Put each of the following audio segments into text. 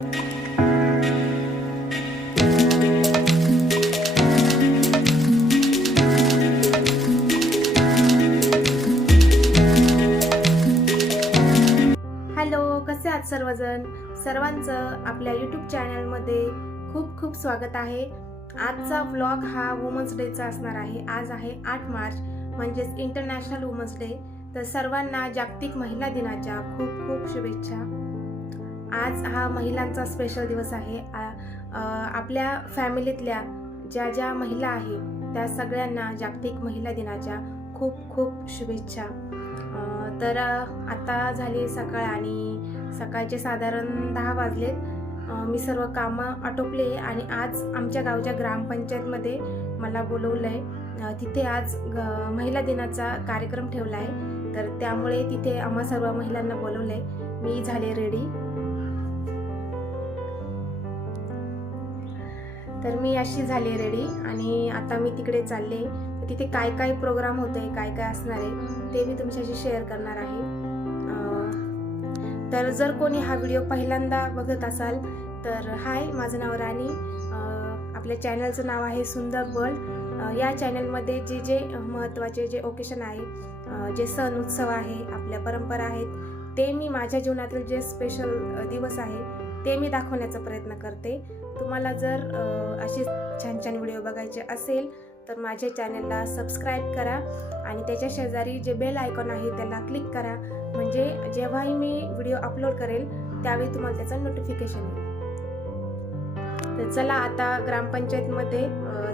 Hello कसे आहात सर्वजण? सर्वांचं आपल्या यूट्यूब चॅनलमध्ये खूप खूप स्वागत आहे. आजचा व्लॉग हा वुमन्स डेचा असणार आहे. आज आहे आठ मार्च म्हणजेच इंटरनॅशनल वुमन्स डे तर सर्वांना जागतिक महिला दिनाच्या खूप खूप शुभेच्छा. आज हा महिलांचा स्पेशल दिवस आहे. आ- आपल्या फॅमिलीतल्या ज्या ज्या महिला आहेत त्या सगळ्यांना जागतिक महिला दिनाच्या खूप खूप शुभेच्छा. तर आता झाली सकाळ आणि सकाळचे साधारण दहा वाजलेत. मी सर्व कामं आटोपले आणि आज आमच्या गावच्या ग्रामपंचायतमध्ये मला बोलवलं आहे तिथे आज ग- महिला दिनाचा कार्यक्रम ठेवला आहे. तर त्यामुळे तिथे आम्हा सर्व महिलांना बोलवलं आहे मी झाले रेडी तर मी अशी झाली रेडी आणि आता मी तिकडे चालले. तर तिथे काय काय प्रोग्राम होते काय काय असणार आहे ते मी तुमच्याशी शेअर करणार आहे. तर जर कोणी हा व्हिडिओ पहिल्यांदा बघत असाल तर हाय माझं नाव राणी. आपल्या चॅनलचं नाव आहे सुंदर वर्ल्ड. या चॅनलमध्ये जे जे महत्त्वाचे जे ओकेशन आहे जे सण उत्सव आहे आपल्या परंपरा आहेत ते मी माझ्या जीवनातील जे स्पेशल दिवस आहे ते मी दाखवण्याचा प्रयत्न करते. तुम्हाला जर असे छान छान व्हिडिओ बघायचे असेल तर माझ्या चॅनलला सबस्क्राईब करा आणि त्याच्या शेजारी जे बेल आयकॉन आहे त्याला क्लिक करा. म्हणजे जेव्हाही मी व्हिडिओ अपलोड करेल त्यावेळी तुम्हाला त्याचं नोटिफिकेशन येईल. तर चला आता ग्रामपंचायतमध्ये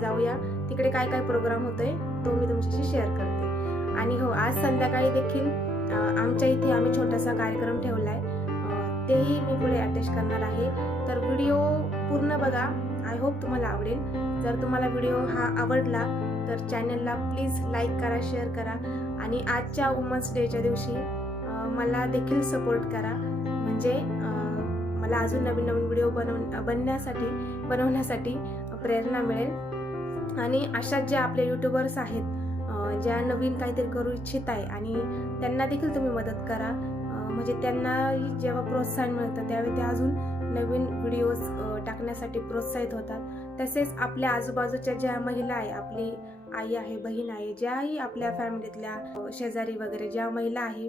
जाऊया. तिकडे काय काय प्रोग्राम होतोय तो मी तुमच्याशी शेअर करते. आणि हो आज संध्याकाळी देखील आमच्या इथे आम्ही छोटासा कार्यक्रम ठेवला आहे तेही मी पुढे अटॅच करणार आहे. तर व्हिडिओ पूर्ण बघा. आय होप तुम्हाला आवडेल. जर तुम्हाला व्हिडिओ हा आवडला तर चॅनलला प्लीज लाईक करा शेअर करा. आणि आजच्या वुमन्स डेच्या दिवशी मला देखील सपोर्ट करा. म्हणजे मला अजून नवीन नवीन व्हिडिओ बनव बनण्यासाठी बनवण्यासाठी प्रेरणा मिळेल. आणि अशाच ज्या आपले यूट्यूबर्स आहेत ज्या नवीन काहीतरी करू इच्छित आहे आणि त्यांना देखील तुम्ही मदत करा. म्हणजे त्यांनाही जेव्हा प्रोत्साहन मिळतं त्यावेळी ते अजून नवीन व्हिडिओज टाकण्यासाठी प्रोत्साहित होतात. तसेच आपल्या आजूबाजूच्या ज्या महिला आहे आपली आई आहे बहीण आहे ज्याही आपल्या फॅमिलीतल्या शेजारी वगैरे ज्या महिला आहे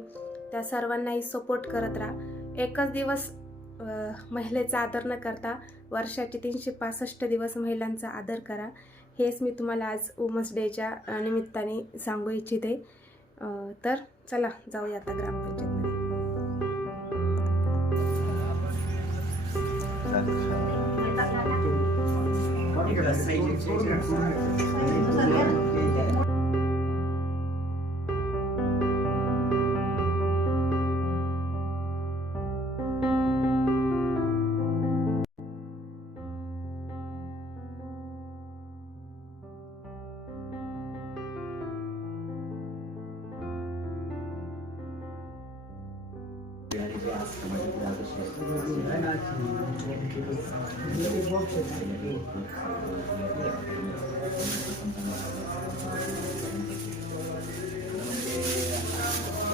त्या सर्वांनाही सपोर्ट करत राहा. एकच दिवस महिलेचा आदर न करता वर्षाचे तीनशे पासष्ट दिवस महिलांचा आदर करा. हेच मी तुम्हाला आज वुमन्स डेच्या निमित्ताने सांगू इच्छिते. तर चला जाऊया आता ग्रामपंचायतमध्ये. Eu sei, gente.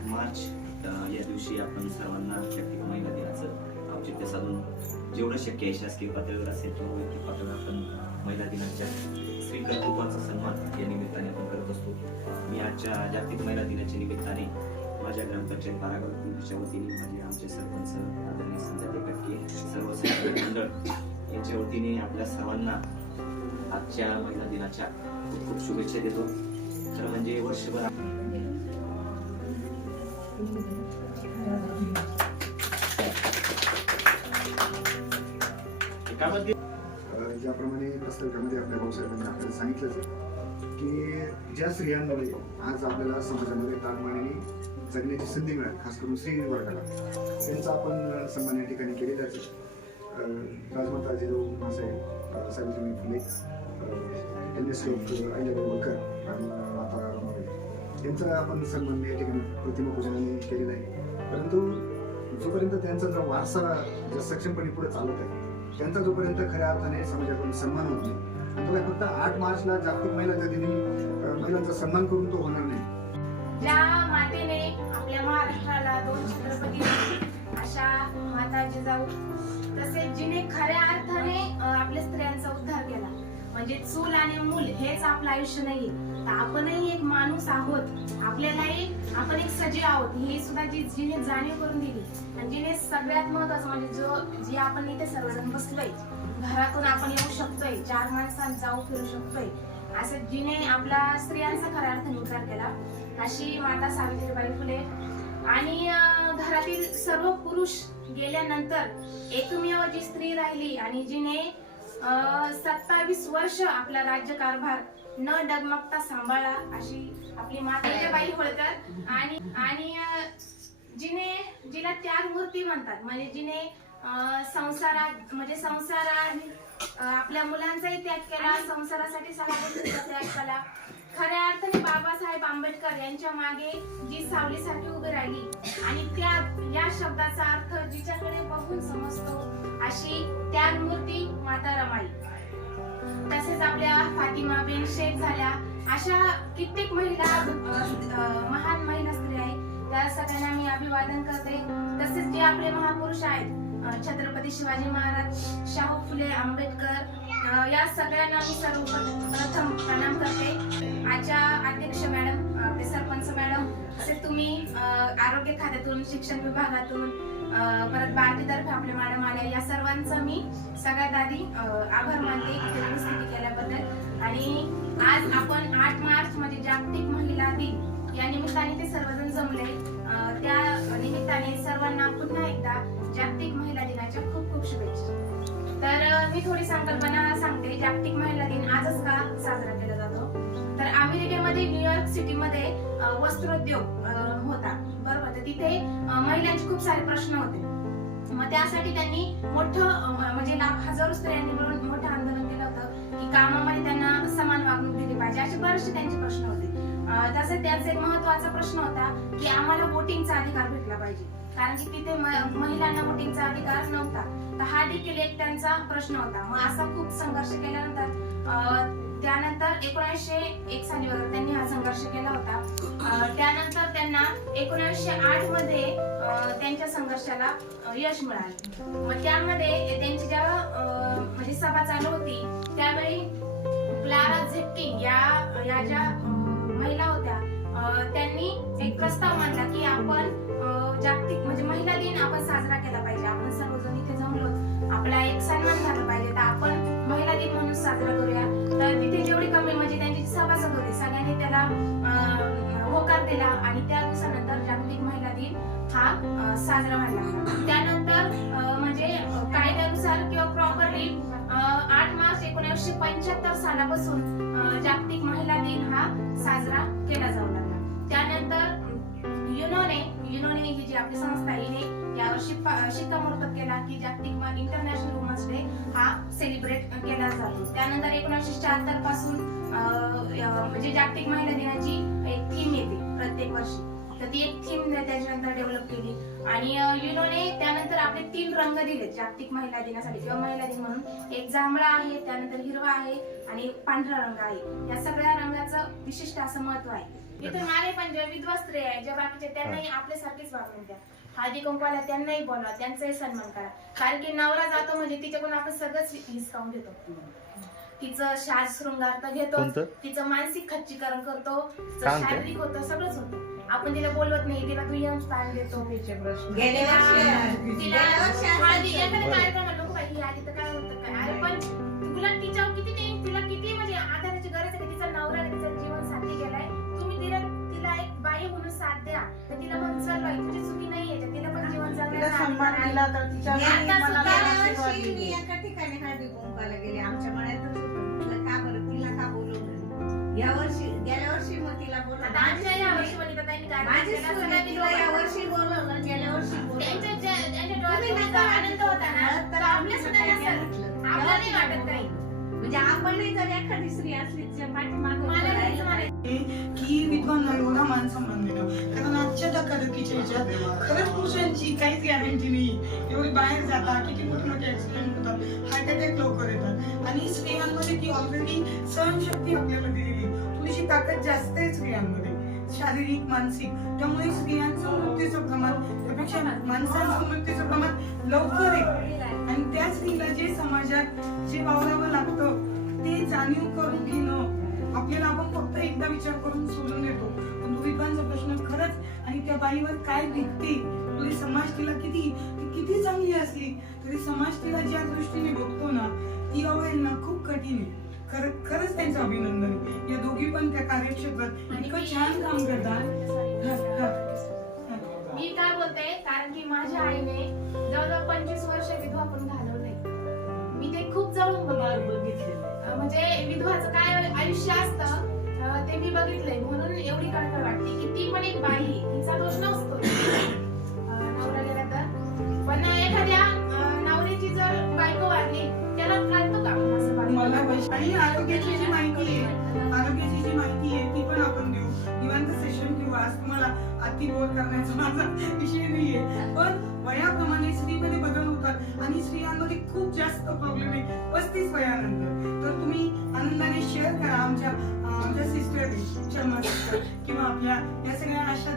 मार्च या दिवशी आपण सर्वांना जागतिक महिला दिनाचं औचित्य साधून जेवढं शक्य आहे शासकीय पातळीवर असेल किंवा वैयक्तिक पातळीवर आपण महिला दिनाच्या स्त्री कर्तृत्वाचा सन्मान या निमित्ताने आपण करत असतो. मी आजच्या जागतिक महिला दिनाच्या निमित्ताने माझ्या ग्रामपंचायत बारागाव पिंपरीच्या वतीने माझे आमचे सरपंच आदरणीय संध्या कटके सर्व सहकारी मंडळ यांच्या वतीने आपल्या सर्वांना आजच्या महिला दिनाच्या खूप खूप शुभेच्छा देतो. खरं म्हणजे वर्षभर ज्याप्रमाणे पत्रकामध्ये आपल्या भाऊसाहेबांनी आपल्याला सांगितलंच की ज्या स्त्रियांमुळे आज आपल्याला समाजामध्ये ताणमानाने जगण्याची संधी मिळाली खास करून स्त्री वर्गाला. त्यांचा आपण सन्मान या ठिकाणी केलेलाच आहे राजमाता जिजाऊ महासाहेब सावित्रीबाई फुले एन एस अहिल्याबाई होळकर माता यांचा आपण सन्मान या ठिकाणी प्रतिमा पूजनाने केलेला आहे परंतु जोपर्यंत त्यांचा जो वारसा जर सक्षमपणे पुढे चालत आहे त्यांचा जोपर्यंत खऱ्या अर्थाने समाजाकडून सन्मान होत नाही आणि तो काय फक्त आठ मार्चला जागतिक महिला दिनी महिलांचा सन्मान करून तो होणार नाही. हेच आपलं आयुष्य नाही. तर आपणही एक माणूस आहोत. आपल्यालाही आपण एक सजीव आहोत. ही सुद्धा जी जिने जाणीव करून दिली. आणि जिने सगळ्यात महत्वाचं म्हणजे जो जे आपण इथे सर्वजण बसलोय घरातून आपण येऊ शकतोय चार माणसां जाऊ फिरू शकतोय असं जिने आपला स्त्रियांचा खऱ्या अर्थाने उद्धार केला. अशी माता सावित्रीबाई फुले. आणि घरातील सर्व पुरुष गेल्यानंतर एकमेव जी स्त्री राहिली आणि जिने सत्तावीस वर्ष आपला राज्यकारभार न डगमगता सांभाळला अशी आपली माता बाई होळकर. आणि आणि जिने जिला त्याग मूर्ती म्हणतात. म्हणजे जिने अं, संसारात म्हणजे संसारात आपल्या मुलांचाही त्याग केला संसारासाठी सगळ्या त्याग केला. खऱ्या अर्थाने बाबासाहेब आंबेडकर यांच्या मागे जी सावलीसारखी उभी राहिली आणि त्या या शब्दाचा अर्थ जिच्याकडे बघून समजतो अशी रमाई तसेच आपल्या फातिमा बेन शेख झाल्या. अशा कित्येक महिला महान महिला स्त्री आहे. त्या सगळ्यांना मी अभिवादन करते. तसेच जे आपले महापुरुष आहेत छत्रपती शिवाजी महाराज शाहू फुले आंबेडकर या सगळ्यांना मी सर्वप्रथम प्रणाम करते. आजच्या अध्यक्ष मॅडम आपले सरपंच मॅडम तसेच तुम्ही आरोग्य खात्यातून शिक्षण विभागातून परत भारतीतर्फे आपले मॅडम आले. या सर्वांचं मी सगळ्यात आधी आभार मानते इथे उपस्थिती केल्याबद्दल. आणि आज आपण आठ मार्च म्हणजे जागतिक महिला दिन या निमित्ताने ते सर्वजण जमले. त्या निमित्ताने सर्वांना पुन्हा एकदा जागतिक महिला दिनाच्या खूप खूप शुभेच्छा. तर मी थोडी संकल्पना सांगते. जागतिक महिला दिन आजच का साजरा केला जातो? तर अमेरिकेमध्ये न्यूयॉर्क सिटीमध्ये वस्त्रोद्योग होता. बरोबर? तर तिथे महिलांचे खूप सारे प्रश्न होते. मग त्यासाठी त्यांनी मोठं म्हणजे लाख हजारो स्त्रियांनी मिळून मोठं आंदोलन केलं होतं की कामामध्ये त्यांना समान वागणूक दिली पाहिजे. असे बरेचसे त्यांचे प्रश्न होते. अ, तसंच त्याचा एक महत्त्वाचा प्रश्न होता की आम्हाला वोटिंगचा अधिकार भेटला पाहिजे. कारण की तिथे महिलांना वोटिंगचा अधिकार नव्हता. तर हा देखील एक त्यांचा प्रश्न होता. मग असा खूप संघर्ष केल्यानंतर त्यानंतर एकोणीसशे एक साली वगैरे त्यांनी हा संघर्ष केला होता. त्यानंतर त्यांना एकोणीसशे आठमध्ये त्यांच्या संघर्षाला यश मिळाले. मग त्यामध्ये त्यांची जेव्हा म्हणजे सभा चालू होती त्यावेळी क्लारा झेपकिंग या या ज्या महिला होत्या त्यांनी एक प्रस्ताव मांडला की आपण जागतिक म्हणजे महिला दिन आपण साजरा केला पाहिजे. केला की जागतिक इंटरनॅशनल वुमन्स डे हा सेलिब्रेट केला जातो. त्यानंतर एकोणीसशे शहात्तरपासून म्हणजे जागतिक महिला दिनाची एक थीम येते प्रत्येक वर्षी. तर ती एक थीम त्याच्यानंतर डेव्हलप केली. आणि युनोने त्यानंतर आपले तीन रंग दिले जागतिक महिला दिनासाठी. किंवा महिला दिन म्हणून. एक जांभळा आहे त्यानंतर हिरवा आहे आणि पांढरा रंग आहे. या सगळ्या रंगाचं विशिष्ट असं महत्त्व आहे. इथून मागे पण ज्या विधवा स्त्री आहे ज्या बाकीचे त्यांनाही आपल्यासारखीच वागणूक द्या. हळदी कुंकवाला त्यांनाही बोलवा त्यांचाही सन्मान करा. कारण की नवरा जातो म्हणजे तिच्याकडून आपण सगळंच हिसकावून घेतो. तिचं शाज शृंगार तर घेतो? तिचं मानसिक खच्चीकरण करतो तिचं? शारीरिक होतं सगळंच होतं. आपण तिला बोलवत नाही तिला दुय्यम स्थान देतो. तिला हळदी. एखाद्या लोक ही तर काय होतं काय? अरे पण तुला तिच्यावर किती ते- तिला किती म्हणजे आधाराची गरज आहे का? तिचा नवरा तिचा जीवन साथी गेलाय. तुम्ही तिला तिला एक बाई म्हणून साथ द्या. तर तिला पण चल बाई तुझी चुकी तिला सन्मान दिला. तर तिच्या आता सुद्धा मी. एका ठिकाणी हळदी कुंकवाला गेले. आमच्या मळ्यातच होतं. म्हटलं का बरं? तिला का बोलवलं? या वर्षी गेल्या वर्षी मग तिला आता आमच्या या वर्षी बोलवलं वनिता ताईंनी काय माझी केलं? सून सगळ्या आहे, तिला या विधवा वर्षी बोलवलं. गेल्या वर्षी बोलवलं. त्यांच्या ज्या- त्यांच्या डोळ्यात तुम्ही इतका नका आनंद होता ना. हळद तर तो आपल्या सुद्धा आम्ही नसेल घेतलं. आपल्याला नाही वाटत काही म्हणजे आपणही जर एखादी स्त्री असली तिच्या पाठीमागं मला उभं हेच राहिलं. म्हणायचं. की विद्वांना एवढा मान सन्मान दिला कारण आजच्या धकाधकीच्या ह्याच्यात खरंच पुरुषांची काहीच गॅरंटी नाही एवढी बाहेर जातात किती मोठे मोठे ऍक्सिडेंट होतात हार्ट अटॅक लवकर येतात. आणि स्त्रियांमध्ये ती ऑलरेडी सहनशक्ती आपल्याला दिलेली थोडीशी ताकद जास्त आहे स्त्रियांमध्ये शारीरिक मानसिक. त्यामुळे स्त्रियांचं मृत्यूचं प्रमाण त्यापेक्षा माणसांचं मृत्यूचं प्रमाण लवकर आहे. आणि त्या स्त्रीला जे समाजात जे वावरावं लागतं ते जाणीव करून घेणं आपल्याला आपण फक्त एकदा विचार करून सोडून देतो. विद्वांचा प्रश्न खरंच आणि त्या बाईवर काय भीती तरी समाज तिला किती किती चांगली असली तरी समाज तिला ज्या दृष्टीने बघतो ना ती अवहेलना खूप कठीण आहे. खरं खरंच त्यांचं अभिनंदन. या दोघी पण त्या कार्यक्षेत्रात इतकं छान काम करतात. हा, हा, हा. मी काय बोलते कारण की माझ्या आईने जवळजवळ पंचवीस वर्ष विधवा पण घालवले मी ते खूप जवळून बघितले. म्हणजे विधवाचं काय आयुष्य असतं ते मी बघितलंय. म्हणून एवढी कळकळ वाटते की ती पण एक बाई तिचा दोष नसतो. नवरा गेला तर. पण एखाद्या नवऱ्याची जर बायको वाढली त्याला चालतो का मला आणि आरोग्याची जी माहिती आहे आरोग्याची जी माहिती आहे ती पण आपण देऊ निवांत सेशन किंवा आज. तुम्हाला अति करण्याचा माझा विषय नाहीये. पण वयाप्रमाणे स्त्रीमध्ये बदल होतात आणि स्त्रियांमध्ये खूप जास्त प्रॉब्लेम आहे. पस्तीस वयानंतर. तर तुम्ही आनंदाने शेअर करा आमच्या आमच्या सिस्टर शर्मा सिस्टर किंवा आपल्या या सगळ्या आशा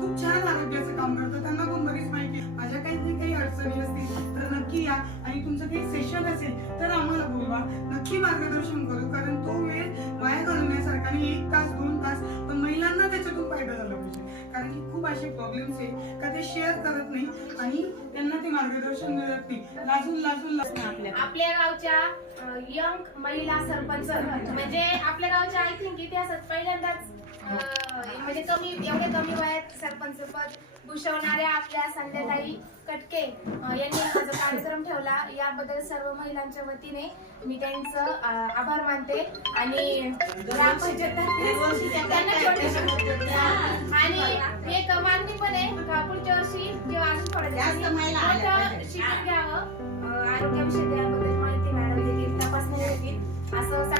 खूप छान आरोग्याचं काम करतात. त्यांना पण बरीच माहिती माझ्या काही काही अडचणी असतील तर नक्की या. आणि तुमचं काही सेशन असेल तर आम्हाला बोलवा. नक्की मार्गदर्शन करू कारण तो वेळ वाया घालवण्यासारखा आणि एक तास दोन तास पण महिलांना त्याच्यातून फायदा झाला पाहिजे. कारण की खूप असे प्रॉब्लेम्स आहे का ते शेअर करत नाही आणि त्यांना ते मार्गदर्शन मिळत नाही. लाजून लाजून आपल्या आपल्या गावच्या यंग महिला सरपंच म्हणजे आपल्या गावच्या आय थिंक इतिहासात पहिल्यांदाच म्हणजे कमी एवढे कमी वयात सरपंच पद भूषवणाऱ्या आपल्या संध्याताई कटके यांनी जो कार्यक्रम ठेवला. याबद्दल सर्व महिलांच्या वतीने मी त्यांचं आभार मानते आणि आणि एक मागणी पण आहे. पुढच्या वर्षी किंवा अजून पाहिजेत. शिबिर घ्यावं. आरोग्याविषयी त्याबद्दल माहिती मॅडम तपासणी देतील असं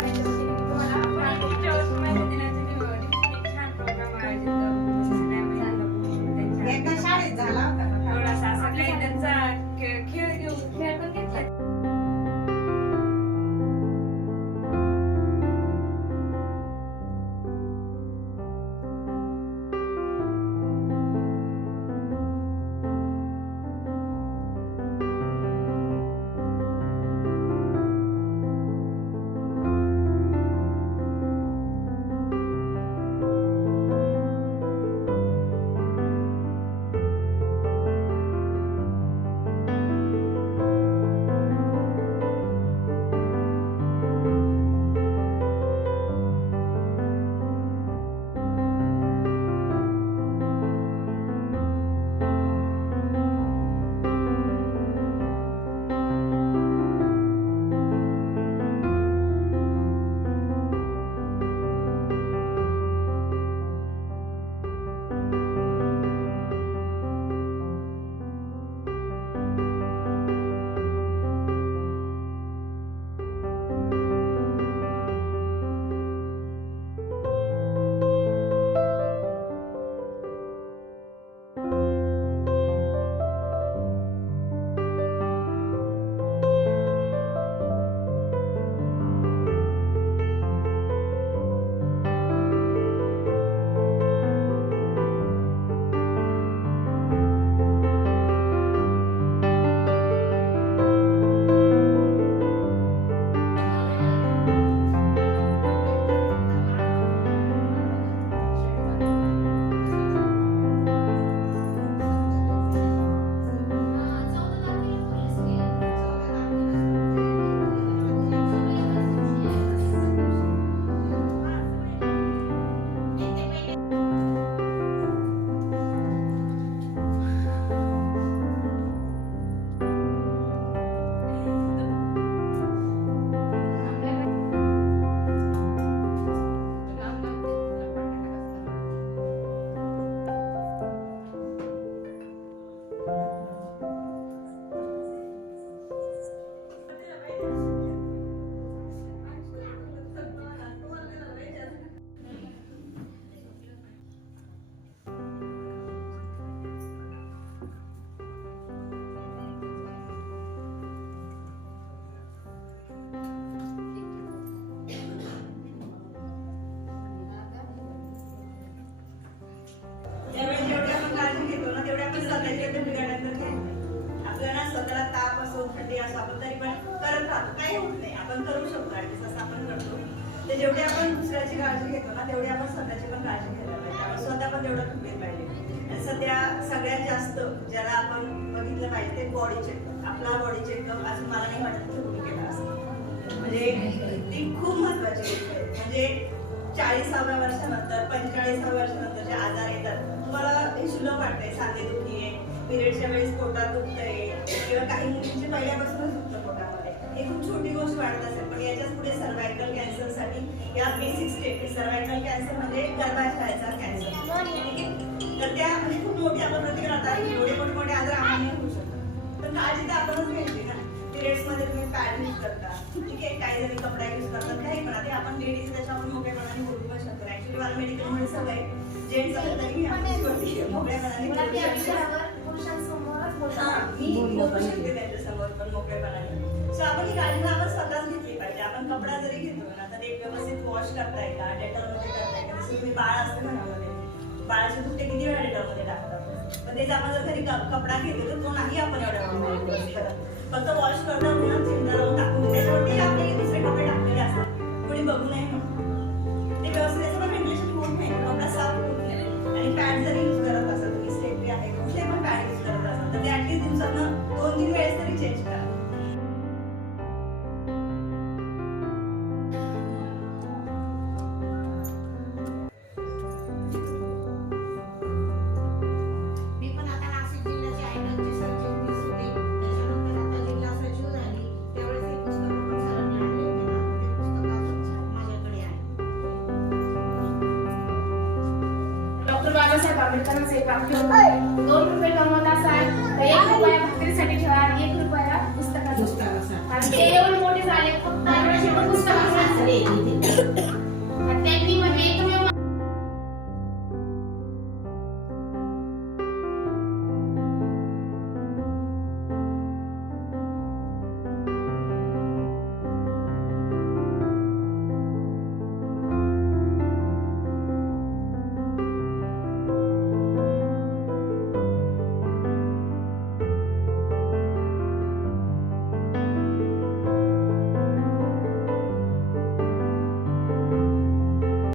स्वतःची काळजी घेतो ना तेवढी आपण स्वतःची पण काळजी घ्यायला पाहिजे. आपण स्वतः पण तेवढं खंबीर पाहिजे. आणि सध्या सगळ्यात जास्त ज्याला आपण बघितलं पाहिजे ते बॉडी चेकअप आपला बॉडी चेकअप अजून मला नाही वाटत की केला असं म्हणजे ती खूप महत्वाची गोष्ट आहे. म्हणजे चाळीसाव्या वर्षानंतर पंचेचाळीसाव्या वर्षानंतर जे आजार येतात तुम्हाला हे सुलभ वाटतंय सांधे दुखी आहे पिरियडच्या वेळेस पोटात दुखतंय किंवा काही मुलींचे पहिल्यापासूनच दुखतं पोटामध्ये. ही खूप छोटी गोष्ट वाटत असेल पण याच्याच पुढे सर्वायकल कॅन्सरसाठी या बेसिक स्टेट सर्वायकल कॅन्सर म्हणजे गर्भाशयाचा कॅन्सर ठीक आहे? तर त्या म्हणजे खूप मोठी आपण प्रतिक्रिया आता एवढे मोठे मोठे आजार आम्हाला होऊ शकत पण काळजी तर आपणच घ्यायची ना. पिरियड्समध्ये तुम्ही पॅड यूज करता. ठीक आहे? काही जणी कपडा यूज करतात काही पण. ते आपण लेडीज त्याच्यावर मोकळेपणाने बोलू पण शकतो. ऍक्च्युली मला मेडिकलमध्ये सवय जेंट्स असलं तरी मोकळेपणाने मी बोलू शकते त्यांच्यासमोर पण मोकळेपणाने. सो आपण ही काळजी आपण स्वतःच घेतली पाहिजे. आपण कपडा जरी तर करता येतात करताय का? डेटॉलमध्ये करताय का? जसं तुम्ही बाळ असते घरामध्ये बाळाचे दुखते किती वेळा डेटॉलमध्ये टाकतात? पण तेच आपण जर घरी कपडा घेतो तर तो नाही आपण एवढ्या करत फक्त वॉश करता म्हणून चिंता लावून टाकून त्याच्यावरती आपले दुसरे कपडे टाकलेले असतात. कोणी बघू नये आंबेडकरांचं एक वाक्य होतं दोन रुपये कमवत असाल तर एक रुपया भाकरीसाठी ठेवा आणि एक रुपया पुस्तकासाठी. पुस्तकासाठी. कारण ते एवढे मोठे झाले फक्त एवढे छोटे पुस्तक असायचं.